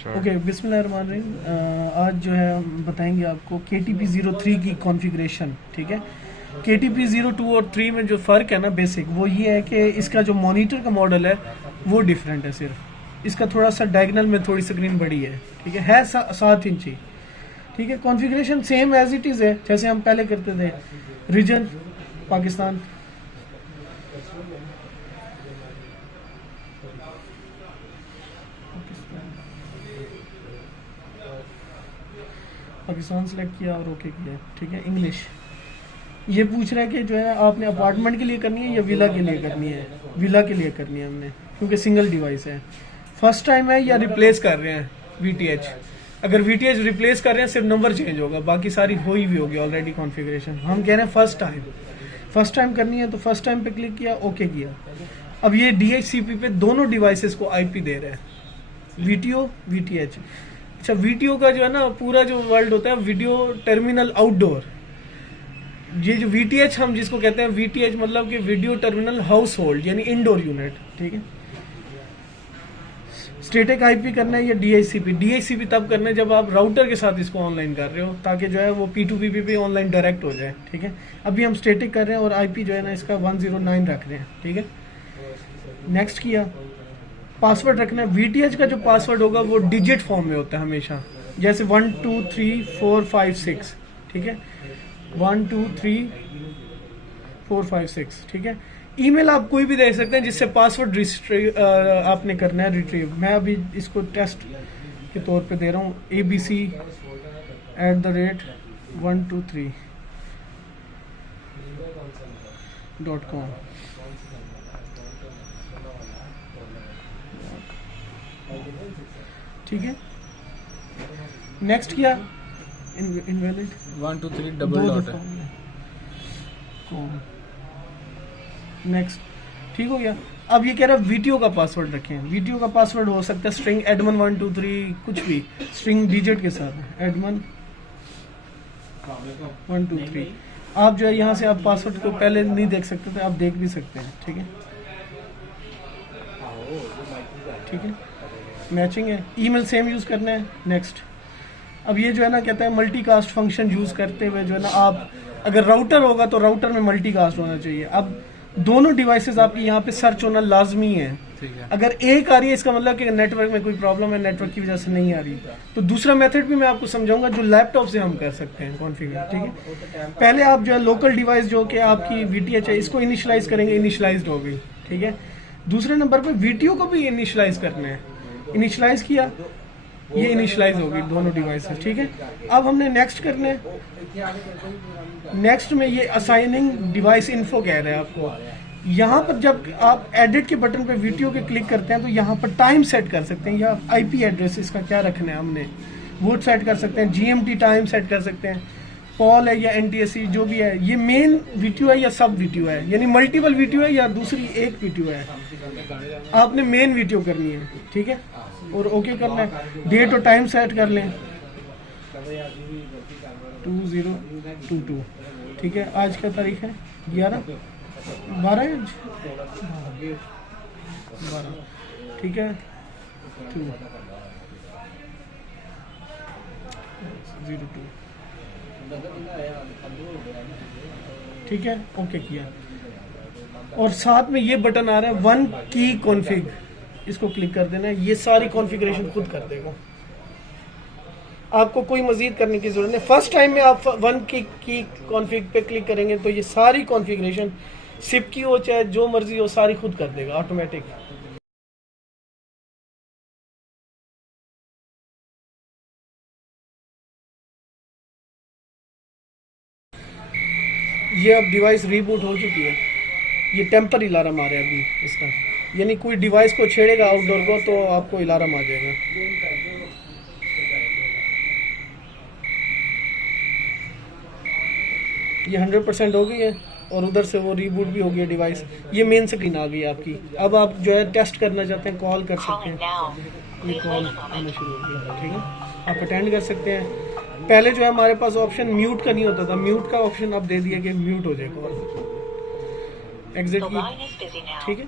Okay, बिस्मिल्लाहिर्रहमानिर्रहीम। आज जो है हम बताएंगे आपको KTP03 की कॉन्फ़िगरेशन। ठीक है, KTP02 और 3 में जो फ़र्क है ना बेसिक, वो ये है कि इसका जो मॉनिटर का मॉडल है वो डिफरेंट है। सिर्फ इसका थोड़ा सा डायगनल में थोड़ी स्क्रीन बड़ी है। ठीक है 7 इंची। ठीक है, configuration same as it is है जैसे हम पहले करते थे। रीजन पाकिस्तान, पाकिस्तान सेलेक्ट किया और ओके किया। ठीक है, इंग्लिश। ये पूछ रहा है कि जो है आपने अपार्टमेंट के लिए करनी है या विला के लिए करनी है। विला के लिए करनी है हमने, क्योंकि सिंगल डिवाइस है। फर्स्ट टाइम है या रिप्लेस कर रहे हैं VTH। अगर VTH रिप्लेस कर रहे हैं सिर्फ नंबर चेंज होगा, बाकी सारी हुई भी होगी ऑलरेडी कॉन्फ़िगरेशन। हम कह रहे हैं फर्स्ट टाइम करनी है तो फर्स्ट टाइम पे क्लिक किया, ओके किया। अब ये DHCP पे दोनों डिवाइसेस को IP दे रहे हैं, VTO VTH। अच्छा, VTO का जो है ना पूरा जो वर्ल्ड होता है वीडियो टर्मिनल आउटडोर। ये जो VTH हम जिसको कहते हैं, VTH मतलब कि वीडियो टर्मिनल हाउस होल्ड, यानी इंडोर यूनिट। ठीक है, स्टैटिक IP करना है या DHCP तब करना है जब आप राउटर के साथ इसको ऑनलाइन कर रहे हो, ताकि जो है वो P2P पे ऑनलाइन डायरेक्ट हो जाए। ठीक है, अभी हम स्टैटिक कर रहे हैं और IP जो है ना इसका 109 रख रहे हैं। ठीक है, नेक्स्ट किया। पासवर्ड रखना है। VTH का जो पासवर्ड होगा वो डिजिट फॉर्म में होता है हमेशा, जैसे 1 2 3 4 5 6। ठीक है, 1 2 3 4 5 6। ठीक है, ईमेल आप कोई भी दे सकते हैं जिससे पासवर्ड आपने करना है रिट्रीव। मैं अभी इसको टेस्ट के तौर पे दे रहा हूँ, abc@123.com। ठीक है, नेक्स्ट किया। इनवैलिड 1 2 3 डबल डॉट है। नेक्स्ट, ठीक हो गया। अब ये कह रहा है VTO का पासवर्ड रखें। VTO का पासवर्ड हो सकता है स्ट्रिंग एडमन 1 2 3, कुछ भी स्ट्रिंग डिजिट के साथ, एडमन 1 2 3। आप जो है यहाँ से आप पासवर्ड को पहले नहीं देख सकते थे, आप देख भी सकते हैं। ठीक है, ठीक है, मैचिंग है। ईमेल सेम यूज़ करना है। नेक्स्ट। अब ये जो है ना कहता है मल्टीकास्ट फंक्शन यूज़ करते हुए जो है ना, आप अगर राउटर होगा तो राउटर में मल्टीकास्ट होना चाहिए। अब दोनों डिवाइसेस आपकी यहाँ पे सर्च होना लाजमी है। अगर एक आ रही है इसका मतलब कि नेटवर्क में कोई प्रॉब्लम है, नेटवर्क की वजह से नहीं आ रही। तो दूसरा मेथड भी मैं आपको समझाऊंगा जो लैपटॉप से हम कर सकते हैं कॉन्फ़िगर। ठीक है, पहले आप जो है लोकल डिवाइस जो कि आपकी VTH है इसको इनिशलाइज करेंगे, इनिशलाइज्ड हो गई। ठीक है, दूसरे नंबर पर VTO को भी इनिशलाइज करना है। इनिशलाइज किया, ये इनिशलाइज होगी दोनों डिवाइसेस। ठीक है, अब हमने नेक्स्ट करना है। नेक्स्ट में ये असाइनिंग डिवाइस इन्फो कह रहे हैं आपको। यहाँ पर जब आप एडिट के बटन पे VTO के क्लिक करते हैं तो यहाँ पर टाइम सेट कर सकते हैं, या IP एड्रेस इसका क्या रखना है हमने वो सेट कर सकते हैं। GMT टाइम सेट कर सकते हैं, पॉल है या NTSC जो भी है। ये मेन VTO है या सब VTO है, यानी मल्टीपल VTO है या दूसरी एक VTO है। आपने मेन VTO करनी है। ठीक है, और ओके करना है। डेट और टाइम सेट कर लें 2022। ठीक है, आज का तारीख है 12 है आज 12। ठीक है, 202। ठीक है, ओके किया। और साथ में ये बटन आ रहा है 1 की कॉन्फ़िग, इसको क्लिक कर देना है। ये सारी कॉन्फ़िगरेशन खुद कर देगा, आपको कोई मजीद करने की जरूरत नहीं। फर्स्ट टाइम में आप 1 की कॉन्फ़िग पे क्लिक करेंगे तो ये सारी कॉन्फ़िगरेशन सिप की हो चाहे जो मर्जी हो सारी खुद कर देगा ऑटोमेटिक। ये अब डिवाइस रीबूट हो चुकी है। ये टेम्पर अलार्म आ रहा है अभी इसका, यानी कोई डिवाइस को छेड़ेगा आउटडोर को तो आपको अलार्म आ जाएगा। ये 100% हो गई है और उधर से वो रीबूट भी हो गई है डिवाइस। ये मेन स्क्रीन आ गई है आपकी। अब आप जो है टेस्ट करना चाहते हैं, कॉल कर सकते हैं। ये कॉल आना शुरू हो गई। ठीक है, आप अटेंड कर सकते हैं। पहले जो है हमारे पास ऑप्शन म्यूट का नहीं होता था, म्यूट का ऑप्शन अब दे दिया कि म्यूट हो जाए कॉल। एग्जिट की। ठीक है।